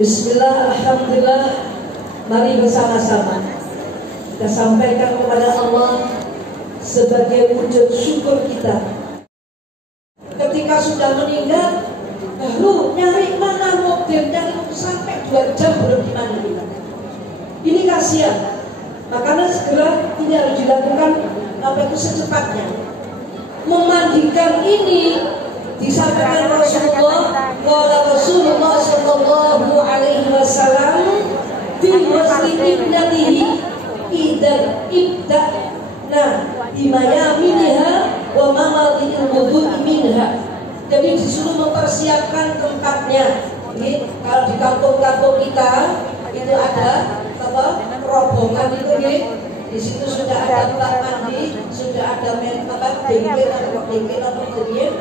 Bismillah, alhamdulillah. Mari bersama-sama kita sampaikan kepada Allah sebagai wujud syukur kita. Ketika sudah meninggal, baru nyari mana mobilnya itu sampai 2 jam belum dimandi. Ini kasihan. Makanya segera ini harus dilakukan secepatnya. Memandikan ini disampaikan Rasulullah sallallahu alaihi wasallam di ibnatihi idan ibda'na bimayaminiha wa mamadil wudu'i minha. Jadi disuruh mempersiapkan tempatnya. Ini kalau di kampung-kampung kita itu ada rombongan itu ya. Di situ sudah ada tempat mandi, sudah ada bengkel atau jadi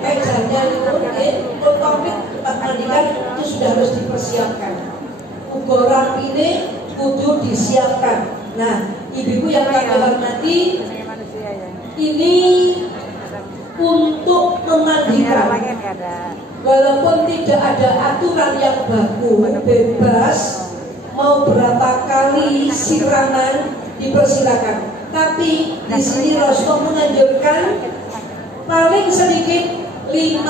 mejanya itu komplit tempat mandikan itu sudah harus dipersiapkan. Ukuran ini kudu disiapkan. Nah, ibu-ibu yang kami hormati, ini untuk memandikan. Walaupun tidak ada aturan yang baku, bebas mau berapa kali siraman dipersilakan. Tapi di sini Rasulullah menganjurkan paling sedikit 5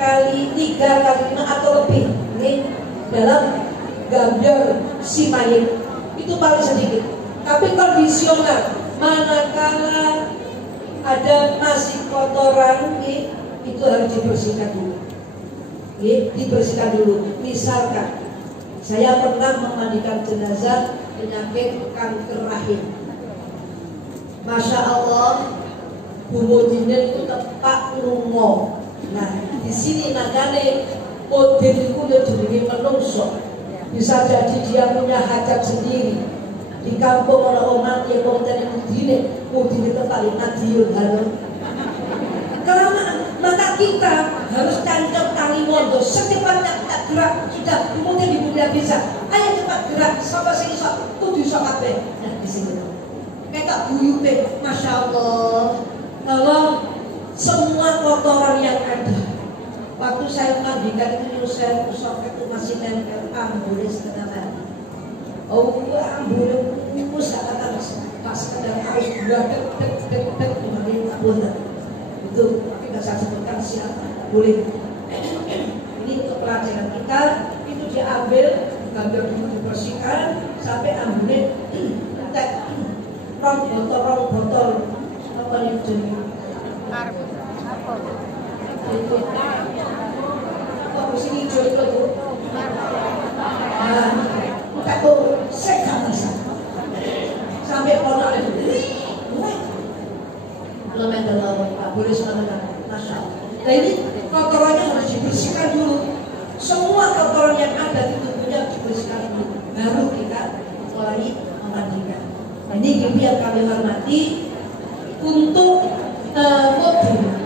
kali 3 kali 5 atau lebih. Ini dalam gambar si mayit itu paling sedikit. Tapi kondisional, manakala ada masih kotoran, itu harus dibersihkan dulu. Dibersihkan dulu. Misalkan saya pernah memandikan jenazah penyakit kanker rahim. Masya Allah, bumudine itu tepak lungo. Nah, di sini makanya model itu udah jadi menungso. Bisa jadi dia punya hajat sendiri. Di kampung orang-orang yang komentar mudine tepak Madiun halo. Kelamaan, maka kita harus tancap tali mondo. Secepatnya kita gerak, sudah kemudian dibuka bisa. Ayo cepat gerak, sampai sesok tuh bisa kabeh. Nah, di sini. Kayak buyute, masya Allah. Kalau semua kotoran yang ada, waktu saya mandikan itu saya usap itu masih nempel ambulans setengah hari. Oh, ambulans itu kata pas kadang harus dek kembali ambulans. Itu kita saya sebutkan siapa boleh. Ini untuk pelajaran kita, itu diambil gambar dibersihkan sampai ambulans tek botol apa itu kok sini hijau itu tuh. Nah, kita tuh sekarang sampai konak itu belum ada lawan, tak boleh semangat. Masya Allah. Nah, ini kotorannya harus dibersihkan dulu. Semua kotoran yang ada di tubuhnya dibersihkan dulu, baru kita mulai memandikan. Nah, ini ibu yang kami hormati. Untuk mobil,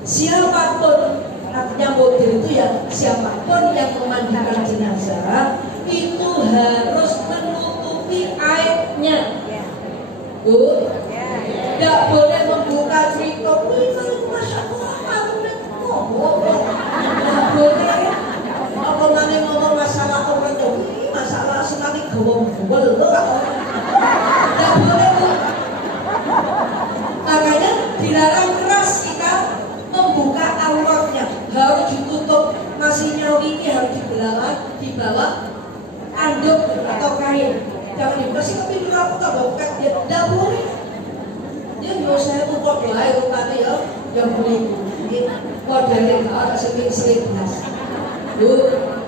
siapapun, artinya mobil itu ya siapapun yang memandikan jenazah itu harus menutupi aibnya. Bu, tidak boleh membuka cerita. Masya Allah, aku tidak boleh. Apa nanti ngomong masalah orang itu, masalah sekali gawang-gawang loh. Tidak boleh, Bu. Makanya dilarang keras kita membuka auratnya, harus ditutup. Masih nyawi ini harus dibawa anduk atau kain. Jangan dikasih ke pintu aku tak buka, dia tidak boleh. Dia mau saya buka doa rupanya ya, yang boleh modelnya ada sekitar 11.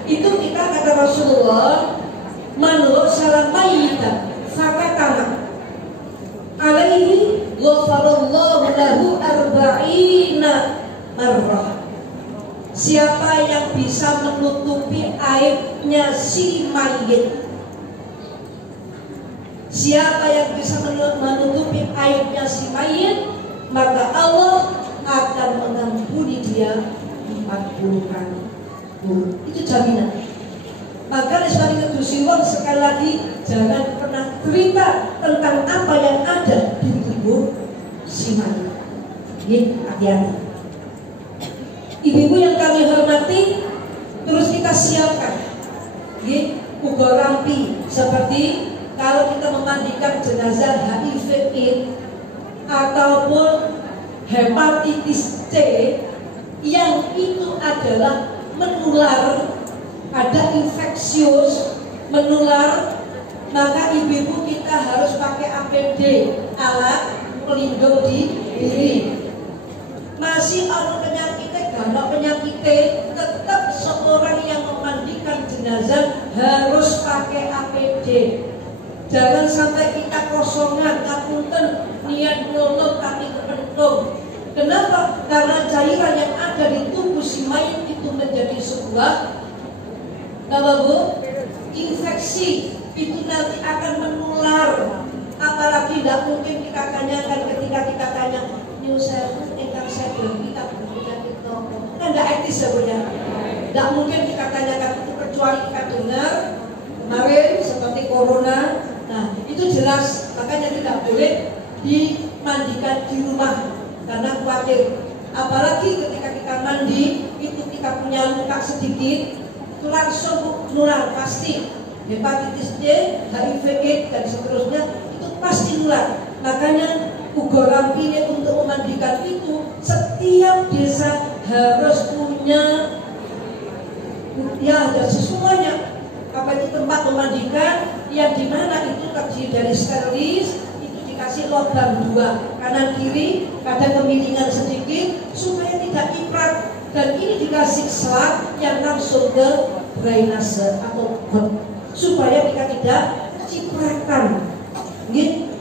Itu kita kata Rasulullah, manur salam mayyita fakatana alaihi ghafarallahu lahu arba'ina marrah. Siapa yang bisa menutupi aibnya si mayit, siapa yang bisa menutupi aibnya si mayit, maka Allah akan mengampuni dia 40 kali. Itu jaminan. Maka sebagai kedusiwan sekali lagi jangan pernah cerita tentang apa yang ada di tubuh si mayit. Ini hati-hati. Ibu-ibu yang kami hormati, terus kita siapkan uga rampi seperti kalau kita memandikan jenazah HIV/AIDS ataupun hepatitis C yang itu adalah menular, ada infeksius menular, maka ibu-ibu kita harus pakai APD, alat pelindung diri. Masih ada penyakitnya, gak penyakitnya, tetap seorang yang memandikan jenazah harus pakai APD. Jangan sampai kita kosongan, kapunten niat nolong tapi kepentung. Kenapa? Karena cairan yang ada di tubuh si mayat itu menjadi sebuah infeksi, itu nanti akan menular. Apalagi tidak mungkin kita tanyakan ketika kita tanya New Seven, saya bilang kita penyakit nopo, kan tidak etis sebenarnya. Tidak mungkin kita tanyakan itu kecuali kita dengar kemarin seperti corona. Nah itu jelas, makanya tidak boleh dimandikan di rumah karena khawatir. Apalagi ketika kita mandi itu kita punya luka sedikit, itu langsung nular pasti. Hepatitis D, HIV/AIDS dan seterusnya itu pasti nular. Makanya uga rampine untuk memandikan itu setiap desa harus punya ya ada semuanya. Apa itu tempat memandikan yang dimana itu terdiri dari sterilis, itu dikasih lubang 2 kanan kiri, ada kemiringan sedikit supaya tidak kiprat, dan ini dikasih selat yang langsung ke drainase atau got supaya kita tidak cipratan.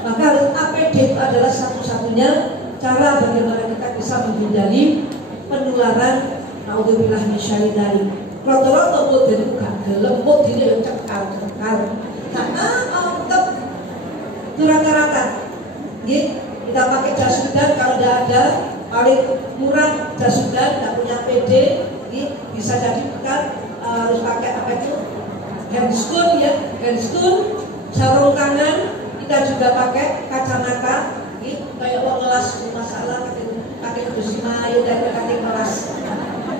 Maka APD itu adalah satu-satunya cara bagaimana kita bisa menghindari penularan. Naudzubillah min syarri dzalik. Rata-rata model gak gelem kok dene yo cekal-cekal. Nah, tetap itu rata-rata. Nggih, kita pakai jas hujan kalau tidak ada, paling murah jas hujan, tidak punya PD, nggih, bisa jadi kita harus pakai apa itu? Handscoon ya, handscoon, sarung tangan, kita juga pakai kacamata, nggih, kayak wong ngelas masalah pakai besi mayu dan pakai ngelas.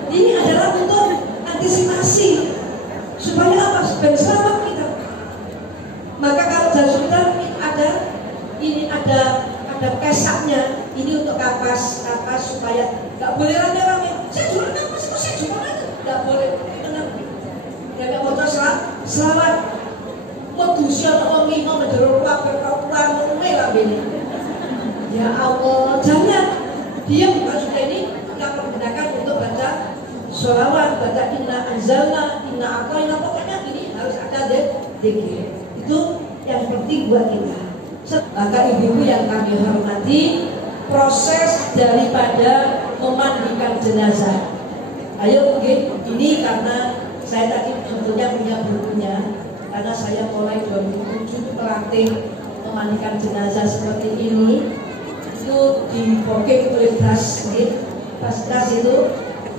Ini adalah untuk antisipasi supaya apa? Supaya selamat kita. Maka kalau jas hujan ini ada kesaknya. Ini untuk kapas supaya nggak boleh rame-rame. Saya jual kapas itu saya jual aja, nggak boleh. Tenang. Jangan motor selamat. Modusnya orang ini mau menjeruk berkeluar lah ini. Ya Allah, jangan. Dia bukan sudah ini kita pergunakan untuk baca sholawat, baca inna anzalna, inna aqaina, pokoknya ini harus ada dzikir. Itu yang penting buat kita. Maka ibu-ibu yang kami hormati, proses daripada memandikan jenazah. Ayo mungkin ini karena saya tadi sebetulnya punya bukunya, karena saya mulai 2007 melatih memandikan jenazah seperti ini. Itu dipoket oleh Bras itu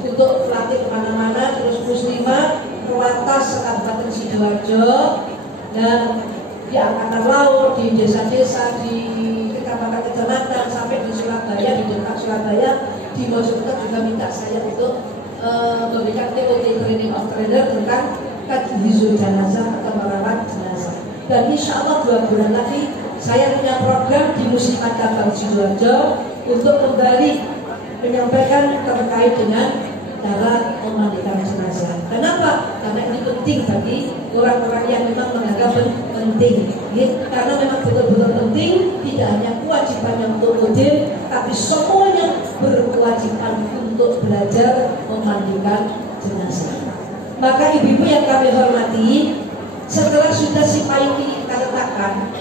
untuk melatih kemana-mana, terus muslimah Perwatas Kabupaten Sidoarjo dan di Angkatan Laut, di desa-desa, di kecamatan-kecamatan, sampai di Surabaya, di dekat Surabaya, di Mojokerto juga minta saya untuk memberikan TOT, training of trainer tentang tajhizul jenazah atau merawat jenazah. Dan insya Allah 2 bulan lagi saya punya program di Muslimat Kabupaten Sidoarjo untuk kembali menyampaikan terkait dengan cara memandikan jenazah. Kenapa? Karena ini penting bagi orang-orang yang memang menganggap penting. Karena memang betul-betul penting, tidak hanya kewajibannya untuk mudir, tapi semuanya berkewajiban untuk belajar memandikan jenazah. Maka ibu-ibu yang kami hormati, setelah sudah si payung ini kita letakkan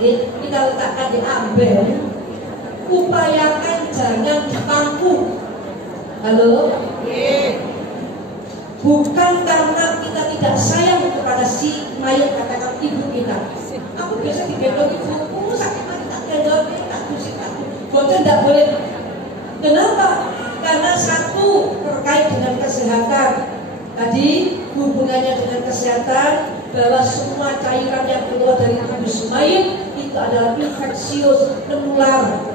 di amben, upayakan jangan dipangku. Halo? Bukan karena kita tidak sayang kepada si mayat, katakan ibu kita. Aku biasa digendong ibuku, sakit mati tak gendong, tak kusik, tak bocor, tidak boleh. Kenapa? Karena satu terkait dengan kesehatan. Tadi hubungannya dengan kesehatan, bahwa semua cairan yang keluar dari tubuh si mayat itu adalah infeksius, menular.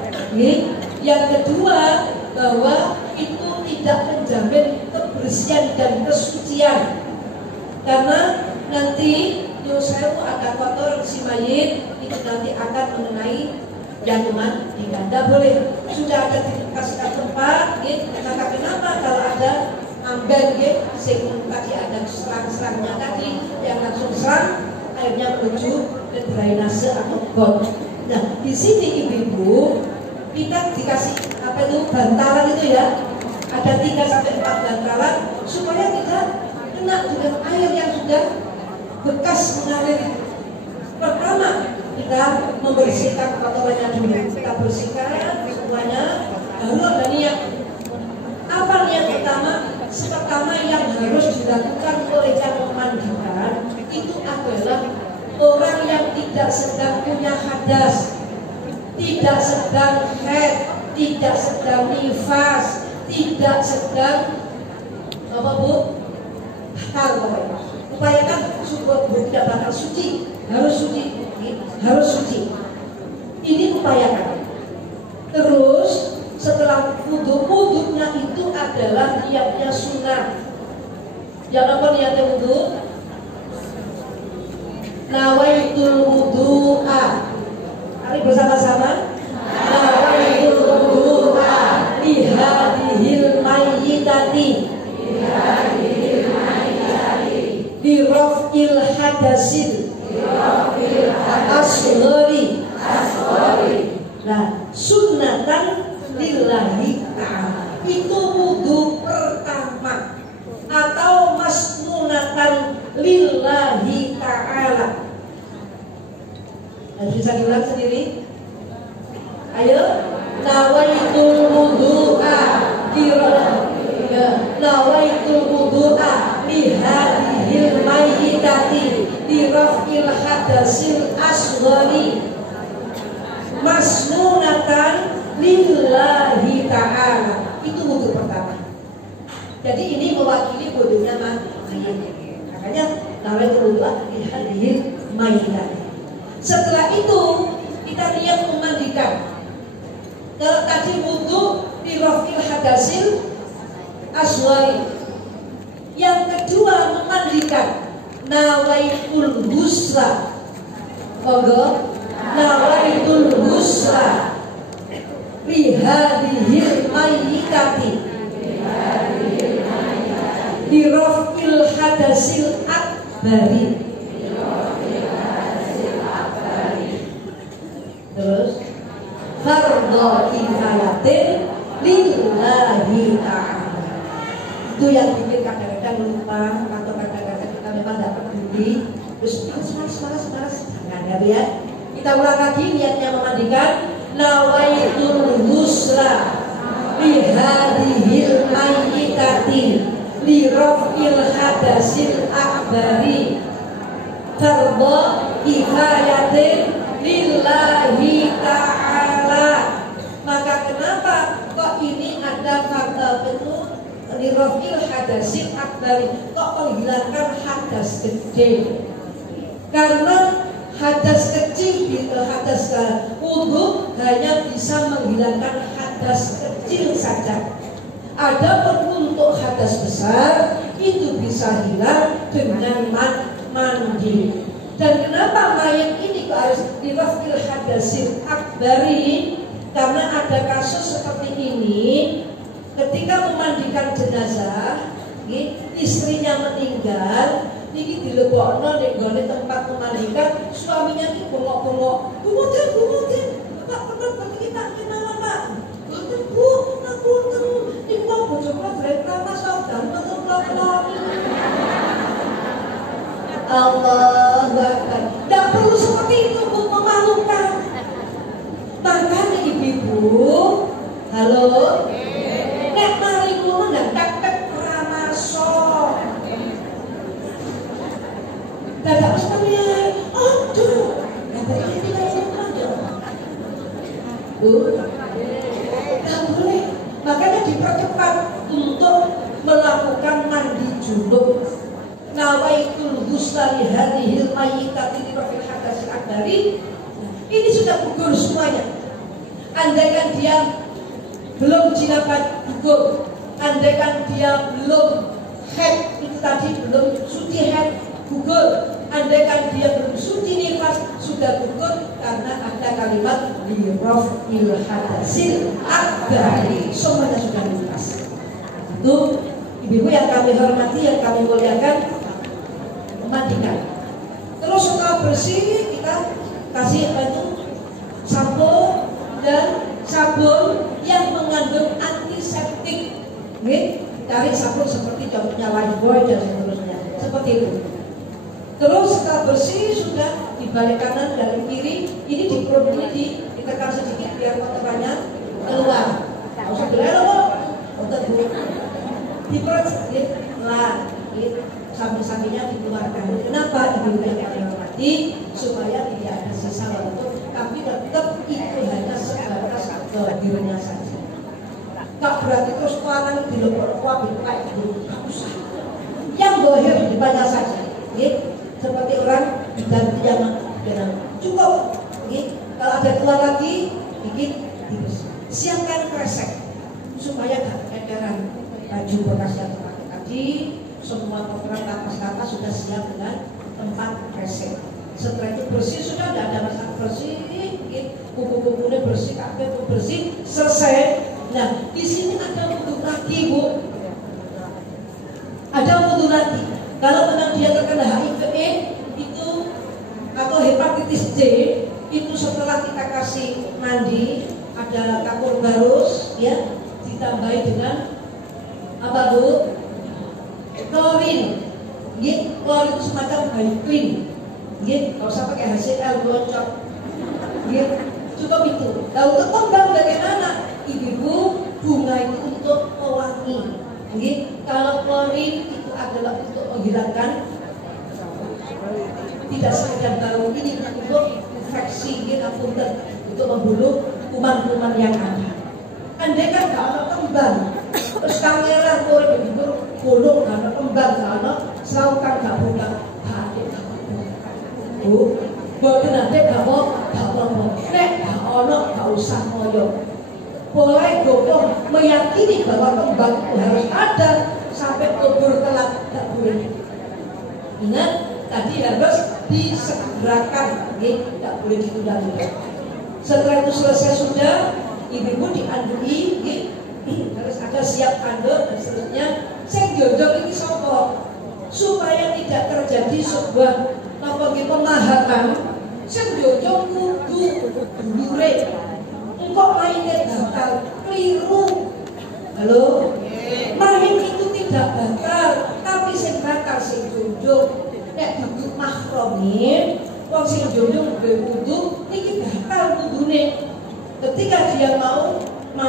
Yang kedua, bahwa itu tidak menjamin kebersihan dan kesucian, karena nanti Yusuf ada kotor si mayit itu nanti akan mengenai yang memandikan. Tidak boleh, sudah ada dikasihkan tempat, gitu. Maka kenapa kalau ada amben, gitu, sehingga tadi ada serang-serangnya tadi yang langsung serang, airnya menuju ke drainase atau got. Nah, di sini ibu-ibu kita dikasih apa itu bantalan itu ya, ada 3 sampai 4 bantalan supaya tidak kena dengan air yang sudah bekas mengalir. Pertama kita membersihkan kotorannya dulu, kita bersihkan semuanya, lalu ada niat. Apa niat pertama? Pertama yang harus dilakukan oleh yang memandikan itu adalah orang yang tidak sedang punya hadas, tidak sedang haid, tidak sedang nifas, tidak sedang apa bu? Batal. Upayakan supaya tidak bakal suci, harus suci. Harus suci. Ini upayakan. Terus setelah wudhunya itu adalah niatnya sunnah. Jangan apa niatnya wudhu? Nawaitul wudhu'a. Mari bersama-sama. Nawaitul wudhu'a lihadihil mayyitati. Biraf'il hadasil asghari. Nah, sunnatan lillahi ta'ala itu wudhu pertama atau masnunatan lillahi ta'ala. Bisa diulang sendiri? Ayo, nawaitul wudhu'a nawaitul wudhu'a lihadihil mayyitati biraf'il hadasil asghari masnunatan lillahi ta'ala. Itu wudhu pertama. Jadi ini mewakili wudhunya mayit. Makanya nawaitul wudhu'a lihadihil mayyitati. Setelah itu kita niat memandikan. Kalau tadi wudhu biraf'il hadasil asghari, yang kedua memandikan nawaitul ghusla. Monggo, nawaitul ghusla lihadihil mayyitati biraf'il hadasil akbari. Terus fardhu kifayatin lillahi ta'ala. Itu yang bikin kadang-kadang lupa atau kadang-kadang kita memang tidak peduli, terus malas. Jangan ya. Kita ulang lagi niatnya memandikan nawaitul ghusla lihadihil mayyitati liraf'il hadasil akbari fardhu kifayatin lillahi ta'ala. Maka kenapa kok ini ada kata betul liraf'il hadasil akbari, kok menghilangkan hadas gede? Karena hadas kecil, hadas wudhu hanya bisa menghilangkan hadas kecil saja. Adapun untuk hadas besar itu bisa hilang dengan mandi. Dan kenapa mayat ini harus liraf'il hadasil akbari? Karena ada kasus seperti ini, ketika memandikan jenazah, istrinya meninggal, ini dilebokno nek gone tempat memandikan, suaminya ini bengok-bengok, "Bumutin, Pak, bagi Pak, kenapa Pak?" "Boten Bu, ngapunten, niku bojo kula brek ramas saudara mboten kula." Allahu Akbar. Tidak perlu seperti itu Bu, memalukan. Makanya ibu-ibu, halo, nek mari ngono ndak kakek ramaso. Dadak wis piye? Aduh, dadak iki lha aja. Bu, tak boleh. Makanya dipercepat untuk melakukan mandi junub. Nawaitul ghusla li hadhil mayyitati li rafil hadasil akbari. Ini sudah gugur semuanya. Andaikan dia belum jinabat, gugur. Andaikan dia belum haid, itu tadi belum suci haid, gugur. Andaikan dia belum suci nifas sudah gugur karena ada kalimat lirafil hadasil akbari, semuanya sudah nifas. Itu ibu-ibu yang kami hormati, yang kami muliakan, memandikan. Terus setelah bersih kita kasih sampo dan sabun yang mengandung antiseptik. Cari sabun seperti contohnya Lifebuoy dan seterusnya, seperti itu. Terus setelah bersih sudah di balik kanan dan kiri, ini di perut ini ditekan sedikit biar kotorannya keluar. Nggak usah gelero kok, untuk di perut sedikit lah, samping-sampingnya dikeluarkan. Kenapa? Ibu yang kalian hormati, supaya tidak ada sisa waktu, tapi tetap itu hanya sebatas dohirnya saja. Tak berarti terus parang di lepok kayak gitu, tak usah. Yang dohir dibaca saja, seperti orang diganti yang cukup. Kalau ada keluar lagi, bikin dibersih. Siapkan kresek supaya gak keteteran baju bekas yang terpakai tadi. Semua kotoran kapas-kapas sudah siap dengan tempat kresek. Setelah itu bersih sudah, tidak ada masalah, bersih, kuku-kukunya bersih, kabel bersih, selesai. Nah, di sini ada wudhu lagi, Bu. Ada wudhu lagi. Kalau memang dia terkena HIV itu atau hepatitis D, itu setelah kita kasih mandi ada kapur barus, ya, ditambahi dengan apa, Bu? Klorin. Klorin itu semacam hydrin. Kalau usah pakai HCl, bocor. Cukup itu. Lalu untuk kembang bagaimana? Ibu-ibu, bunga itu untuk pewangi. Kalau klorin itu adalah untuk menghilangkan tidak sekedar bau, ini untuk infeksi, untuk membunuh kuman-kuman yang ada. Andai kan kalau kembang, terus kamera klorin itu bolong karena kembang, karena selalu kan gak buka, bukan nanti kamu gak mau, nek gak ono gak usah ngoyo. Boleh gopong meyakini bahwa kembang itu harus ada sampai kubur kelak, gak boleh. Ingat tadi harus disegerakan, gak boleh ditunda-tunda. Setelah itu selesai sudah, ibu-ibu diandui, harus ada siap kandung dan seterusnya. Saya jojok ini sopok supaya tidak terjadi sebuah pemahaman. Saya jojok kudu dulure. Engkau mainnya batal, keliru. Halo? Main itu tidak batal, tapi sing batal sing jojok. Nek duduk mahromin, wong sing jojok kudu iki batal kudune. Ketika dia mau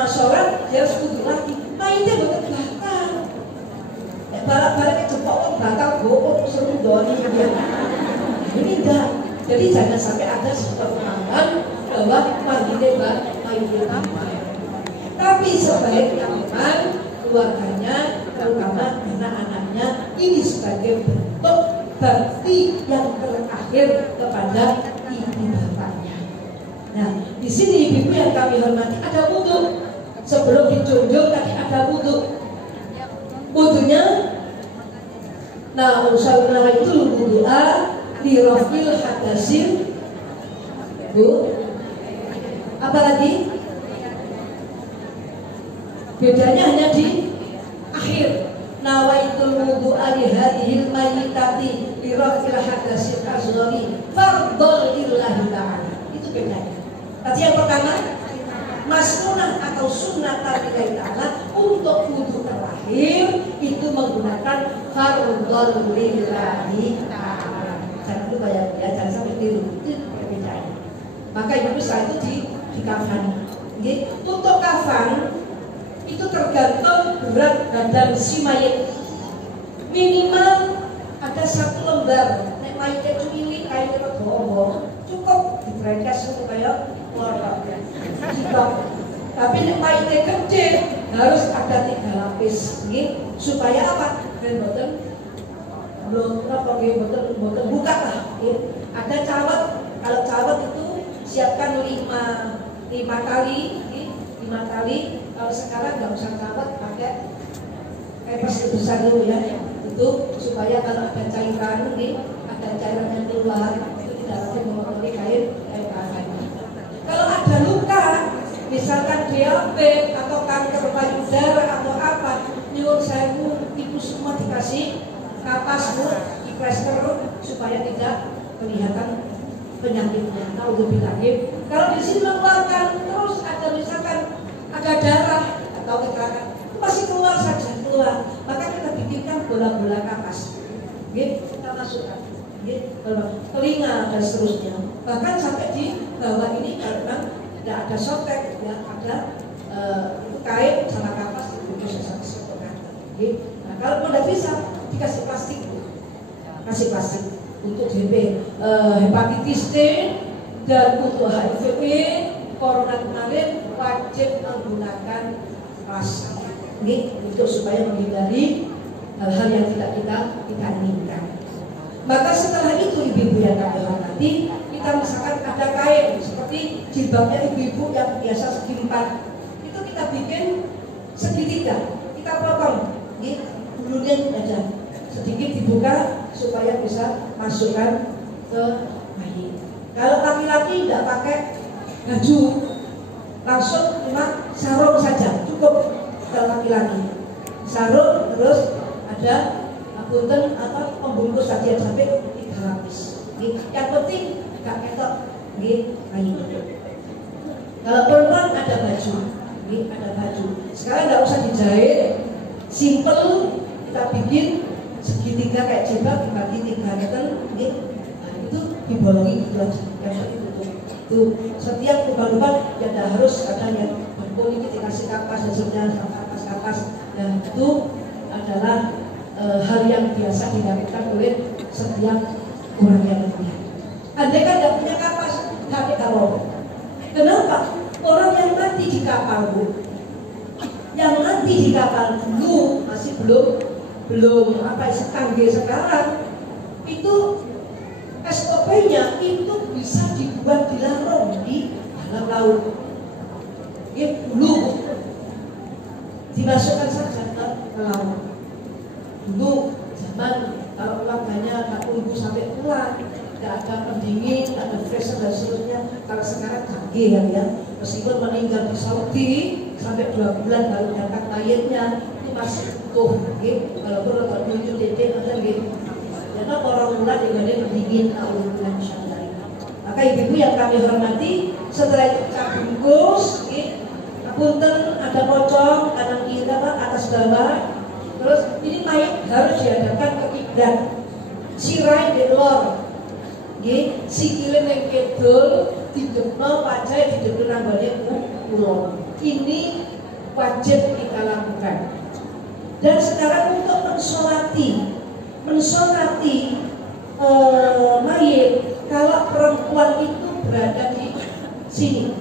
sholat, dia harus kudu lagi. Mainnya bukan batal. Balik-balik jepok batal, gopok seru doni. Ini enggak. Jadi jangan sampai ada sebuah pemahaman bahwa mandinya tapi sebaiknya memang keluarganya, terutama anak-anaknya, ini sebagai bentuk bakti yang terakhir kepada ibu bapaknya. Nah, di sini ibu yang kami hormati ada wudhu. Sebelum dijunjung tadi ada wudhu. Wudhunya, nah usaha itu wudhu'a lirafil hadasil, Bu. Apalagi bedanya hanya di akhir. Nawaitul wudu'a li hadhil mayyitati li raf'il hadasil asghari fardhon lillahi ta'ala. Itu bedanya. Tadi yang pertama masnunah atau sunnatan lillahi ta'ala, untuk wudu terakhir itu menggunakan fardhon lillahi ta'ala. Jangan lupa ya, jangan sampai tiru. Itu bedanya. Maka ibu setelah itu di kafan. Untuk kafan itu tergantung berat badan si mayit. Minimal ada 1 lembar. Nek mayitnya cumili, kainnya terbawa, cukup dibrekas supaya keluar. Tapi nek mayitnya gede harus ada 3 lapis. Supaya apa? Dan boten boten buka lah. Ada cawat. Kalau cawat itu siapkan 5 kali. Kalau sekarang nggak usah cawat, pakai pepes besar dulu ya. Itu supaya kalau ada cairan ada dibolongi kain kafan. Kalau ada luka, misalkan diabetes atau kanker payudara atau apa, nyuwun sewu itu semua dikasih kapas bu, diplester supaya tidak kelihatan penyakitnya. Naudzubillahi. Kalau di sini mengeluarkan terus ada misalkan ada darah atau kekerasan, itu masih keluar saja keluar. Maka kita bikinkan bola-bola kapas, kita masukkan, telinga dan seterusnya. Bahkan sampai di bawah ini kalau memang tidak ada softtek, ya ada kain sama kapas dibungkus satu-satu. Nah kalau tidak bisa dikasih plastik, kasih plastik untuk hepatitis C dan untuk HIV, corona kemarin wajib menggunakan plastik untuk supaya menghindari hal-hal yang tidak kita inginkan. Maka setelah itu ibu-ibu yang kami hormati, kita misalkan ada kain seperti jilbabnya ibu-ibu yang biasa segi 4, itu kita bikin segitiga, kita potong, bulunya aja sedikit dibuka supaya bisa masukkan ke bayi. Kalau laki-laki tidak pakai baju, langsung cuma sarung saja cukup. Kalau laki-laki sarung terus ada punten apa pembungkus tadi sampai 3 lapis. Yang penting gak ketok kain. Kalau perempuan ada baju, ada baju. Sekarang nggak usah dijahit, simple, kita bikin segitiga kayak jilbab dibagi 3 meter, nah, itu dibolongi gitu aja, yang penting tuh setiap lubang-lubang ya tidak harus ada yang berpolitik dikasih kapas dan sebenarnya kapas. Dan itu adalah hal yang biasa dilakukan oleh setiap orang yang punya. Andai kan tidak punya kapas, nggak ada kapal. Kenapa? Orang yang mati di kapal, Bu, yang mati di kapal dulu masih belum apa canggih sekarang, itu SOP-nya itu bisa dibuat di larung di dalam laut. Dulu dimasukkan saja ke laut. Dulu zaman kalau keluarganya nggak tunggu sampai pulang, nggak ada pendingin, ada freezer dan seterusnya. Kalau sekarang canggih kan ya, meskipun meninggal di Saudi sampai 2 bulan baru datang mayatnya, itu masih utuh. Walaupun kalau menuju titik ada gitu. Karena orang mulai dengan pendingin bulan Syawal. Maka ibu-ibu yang kami hormati, setelah itu kita bungkus, punten ada pocong kanan kiri atas bawah. Terus ini mayat harus dihadapkan ke kiblat, sirai di lor, sikile neng kidul, didekno wajah didekno nanggone kulon. Ini wajib kita lakukan. Dan sekarang untuk mensolati mayit, kalau perempuan itu berada di sini,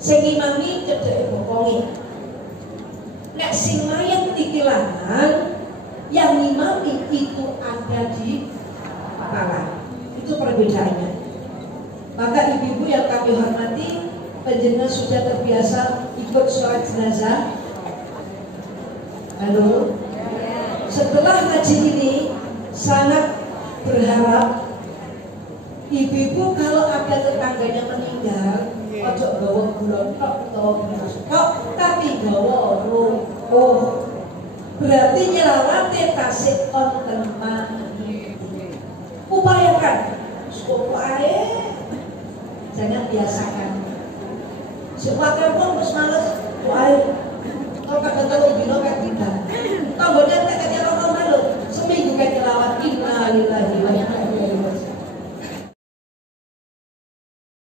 sing imami cedek bokongi. Nek sing mayat tikilangan, yang imami itu ada di kepala. Itu perbedaannya. Maka ibu-ibu yang kami hormati, panjenengan sudah terbiasa ikut sholat jenazah. Halo. Setelah ngaji ini, sangat berharap ibu-ibu kalau ada tetangganya meninggal, ojo gawa gulon tok, tapi gawa roh. Berarti nyelawate tasik onten mani. Upayakan, supaya jangan biasakan. Supaya pun terus males, kalau kata telur bino kan tidak. Kalau dia tak kaya orang malu, seminggu kan nyelawat inna lillahi